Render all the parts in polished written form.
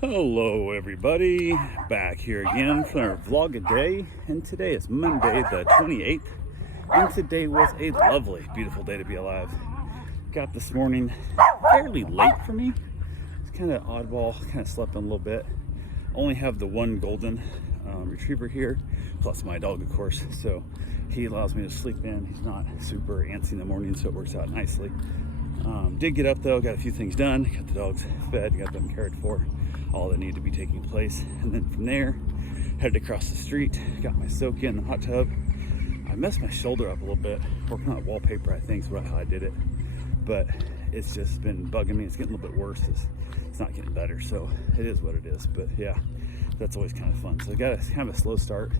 Hello everybody, back here again for our vlog a day, and today is Monday the 28th, and today was a lovely, beautiful day to be alive. Got this morning fairly late for me. It's kind of oddball, kind of slept in a little bit. Only have the one golden retriever here, plus my dog of course, so he allows me to sleep in. He's not super antsy in the morning, so it works out nicely. Did get up though, got a few things done, got the dogs fed, got them cared for, all that needed to be taking place, and then from there headed across the street, got my soak in the hot tub. I messed my shoulder up a little bit working on wallpaper, I think is how I did it, but it's just been bugging me. It's getting a little bit worse. It's not getting better, so it is what it is. But yeah, that's always kind of fun. So I got kind of a slow start.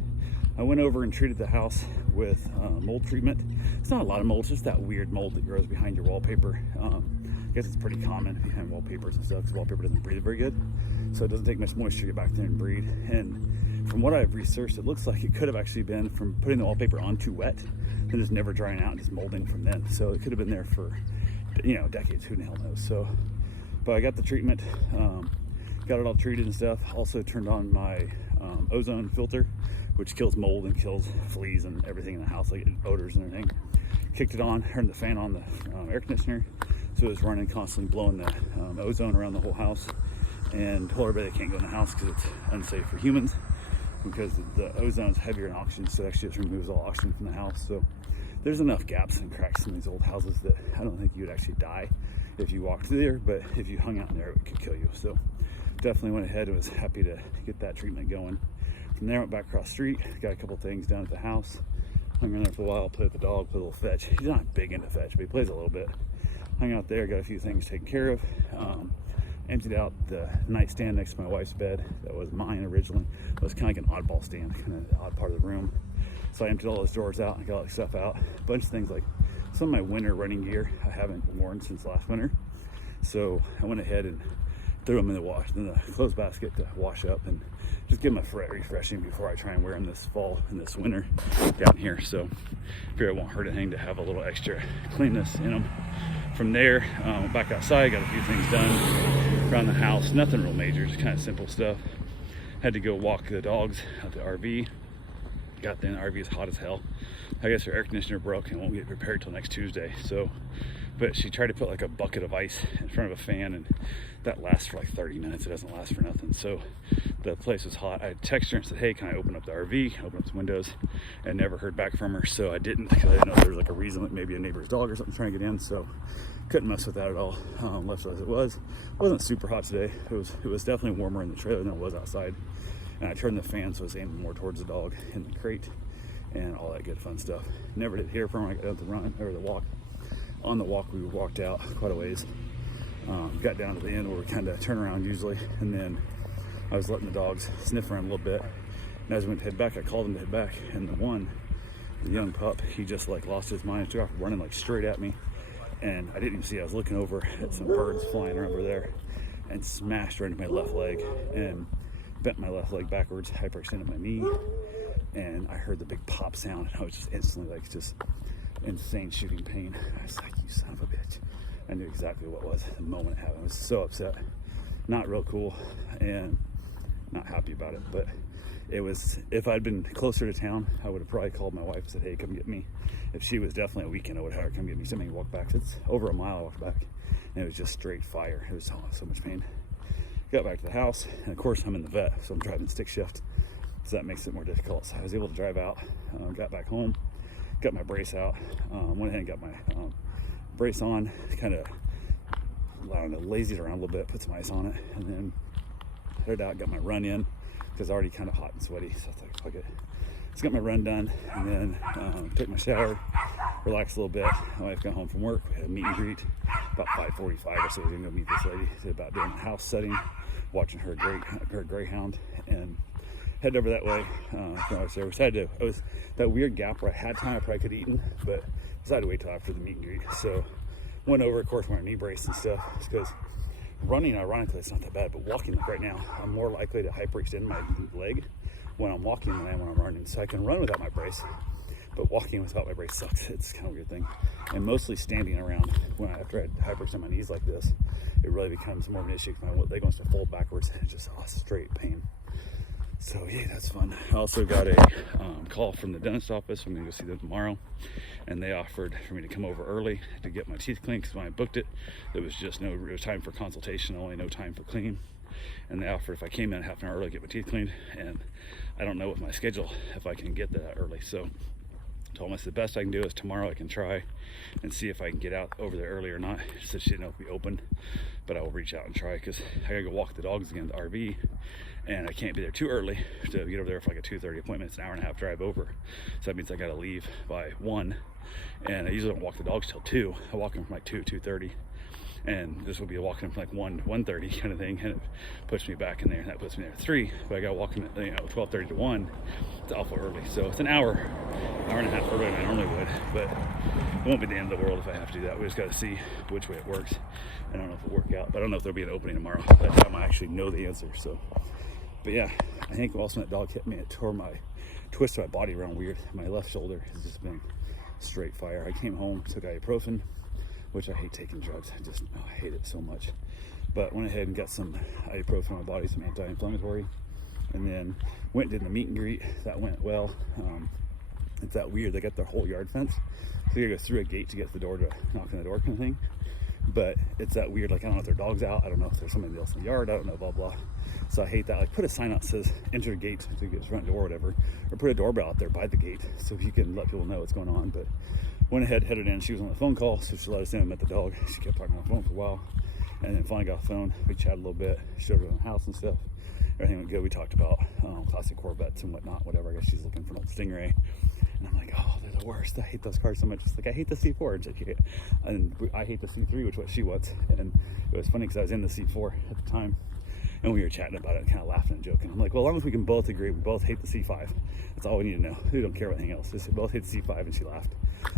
I went over and treated the house with mold treatment. It's not a lot of mold, it's just that weird mold that grows behind your wallpaper. I guess it's pretty common behind wallpapers and stuff because wallpaper doesn't breathe very good. So it doesn't take much moisture to get back there and breathe. And from what I've researched, it looks like it could have actually been from putting the wallpaper on too wet, then just never drying out and just molding from then. So it could have been there for, decades, who the hell knows. So, but I got the treatment, got it all treated and stuff. Also turned on my ozone filter, which kills mold and kills fleas and everything in the house, like odors and everything. Kicked it on, turned the fan on the air conditioner, so it was running constantly, blowing the ozone around the whole house, and told everybody they can't go in the house because it's unsafe for humans, because the ozone is heavier in oxygen, so it actually just removes all oxygen from the house. So there's enough gaps and cracks in these old houses that I don't think you would actually die if you walked through there, but if you hung out in there, it could kill you. So definitely went ahead and was happy to get that treatment going. From there, I went back across the street, got a couple things done at the house, hung around there for a while, played with the dog, played a little fetch. He's not big into fetch, but he plays a little bit. Hung out there, got a few things taken care of. Emptied out the nightstand next to my wife's bed that was mine originally. It was kind of like an oddball stand, kind of the odd part of the room. So I emptied all those drawers out and got all that stuff out. A bunch of things like some of my winter running gear I haven't worn since last winter. So I went ahead and threw them in the clothes basket to wash up and just give them a refreshing before I try and wear them this fall and this winter down here. So I figure it won't hurt anything to have a little extra cleanness in them. From there, back outside, got a few things done around the house. Nothing real major, just kind of simple stuff. Had to go walk the dogs at the RV. Got there, the RV is hot as hell. I guess her air conditioner broke and won't get repaired till next Tuesday. So, but she tried to put like a bucket of ice in front of a fan, and that lasts for like 30 minutes. It doesn't last for nothing. So the place was hot. I texted her and said, hey, can I open up the RV, open up the windows? And never heard back from her. So I didn't, because I didn't know if there was like a reason, like maybe a neighbor's dog or something trying to get in. So couldn't mess with that at all. Left it as it was. It wasn't super hot today. It was definitely warmer in the trailer than it was outside. And I turned the fan so it was aiming more towards the dog in the crate and all that good fun stuff. Never did hear from her. I got out the run or the walk. On the walk, we walked out quite a ways. Got down to the end where we kind of turn around usually, and then I was letting the dogs sniff around a little bit. And as we went to head back, I called him to head back, and the young pup, he just like lost his mind, took off running like straight at me, and I didn't even see. I was looking over at some birds flying over there, and smashed right into my left leg, and bent my left leg backwards, hyperextended my knee, and I heard the big pop sound, and I was just instantly like just insane shooting pain. I was like, you son of a bitch. I knew exactly what it was the moment it happened. I was so upset. Not real cool and not happy about it, but it was, if I'd been closer to town, I would have probably called my wife and said, hey, come get me. If she was definitely a weekend, I would have her come get me. Somebody walk back. It's over a mile I walked back, and it was just straight fire. It was so much pain. Got back to the house, and of course I'm in the vet, so I'm driving stick shift, so that makes it more difficult. So I was able to drive out, got back home, got my brace out, went ahead and got my brace on, kind of, I don't know, lazied around a little bit, put some ice on it, and then headed out, got my run in, because already kind of hot and sweaty, so I was like, fuck it. Just got my run done, and then took my shower, relaxed a little bit. My wife got home from work, we had a meet and greet, about 5:45 or so. We were gonna go meet this lady, about doing house setting, watching her greyhound, and headed over that way. I was there. It was that weird gap where I had time, I probably could have eaten, but decided to wait till after the meet and greet. So went over, of course, wearing a knee brace and stuff, because running, ironically, it's not that bad, but walking, like right now, I'm more likely to hyperextend my leg when I'm walking than I am when I'm running. So I can run without my brace, but walking without my brace sucks. It's kind of a weird thing. And mostly standing around after I hyperextend my knees like this, it really becomes more of an issue because my leg wants to fold backwards and it's just straight pain. So yeah, that's fun. I also got a call from the dentist office. I'm gonna go see them tomorrow, and they offered for me to come over early to get my teeth cleaned because when I booked it, there was just no time for consultation, only no time for cleaning. And they offered if I came in half an hour early to get my teeth cleaned, and I don't know with my schedule if I can get that early. So I told them the best I can do is tomorrow I can try and see if I can get out over there early or not. She said she didn't know if it'd be open, but I will reach out and try because I gotta go walk the dogs again at the RV, and I can't be there too early to get over there for like a 2:30 appointment. It's an hour and a half drive over, so that means I gotta leave by 1, and I usually don't walk the dogs till 2. I walk them from like 2:30, and this will be walking from like 1:30 kind of thing, and it puts me back in there, and that puts me there at 3, but I gotta walk them at 12:30 to 1. It's awful early, so it's an hour and a half earlier than I normally would, but it won't be the end of the world if I have to do that. We just gotta see which way it works. I don't know if it'll work out, but I don't know if there'll be an opening tomorrow. By that time I actually know the answer. So, but yeah, I think also when that dog hit me, it twisted my body around weird. My left shoulder has just been straight fire. I came home, took ibuprofen, which I hate taking drugs. I hate it so much. But went ahead and got some ibuprofen on my body, some anti-inflammatory, and then went and did the meet and greet. That went well. It's that weird. They got their whole yard fence, so you gotta go through a gate to get to the door to knock on the door kind of thing. But it's that weird, like I don't know if their dog's out, I don't know if there's somebody else in the yard, I don't know, blah blah. So I hate that. Like put a sign out that says enter the gate to get to the front door or whatever, or put a doorbell out there by the gate so you can let people know what's going on. But went ahead, headed in. She was on the phone call, so she let us in and met the dog. She kept talking on the phone for a while, and then finally got the phone. We chatted a little bit, showed her the house and stuff. Everything went good. We talked about classic Corvettes and whatnot, whatever. I guess she's looking for an old Stingray. And I'm like, oh, they're the worst. I hate those cars so much. It's like, I hate the C4. And I hate the C3, which is what she wants. And it was funny because I was in the C4 at the time, and we were chatting about it and kind of laughing and joking. I'm like, well, as long as we can both agree, we both hate the C5. That's all we need to know. We don't care about anything else. We both hate the C5, and she laughed.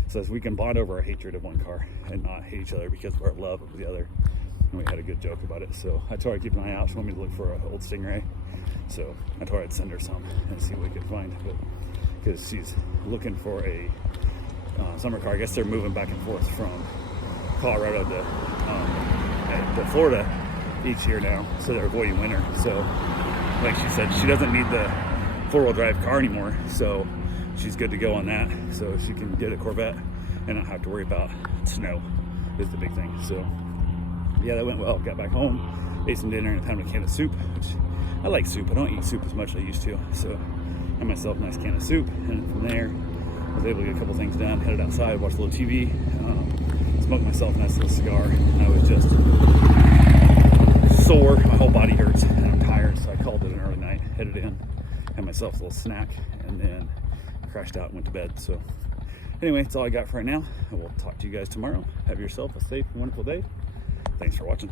So as we can bond over our hatred of one car and not hate each other because of our love of the other. And we had a good joke about it. So I told her to keep an eye out. She wanted me to look for an old Stingray. So I told her I'd send her some and see what we could find. Because she's looking for a summer car. I guess they're moving back and forth from Colorado to Florida each year now, so they're avoiding winter. So like she said, she doesn't need the 4-wheel drive car anymore, so she's good to go on that, so she can get a Corvette and not have to worry about snow is the big thing. So yeah, that went well. Got back home, ate some dinner, and had a can of soup, which I like soup. I don't eat soup as much as I used to, so I had myself a nice can of soup, and from there I was able to get a couple things done, headed outside, watched a little TV, smoked myself a nice little cigar, and I was just sore. My whole body hurts, and I'm tired, so I called it an early night, headed in, had myself a little snack, and then crashed out and went to bed. So anyway, that's all I got for right now. I will talk to you guys tomorrow. Have yourself a safe and wonderful day. Thanks for watching.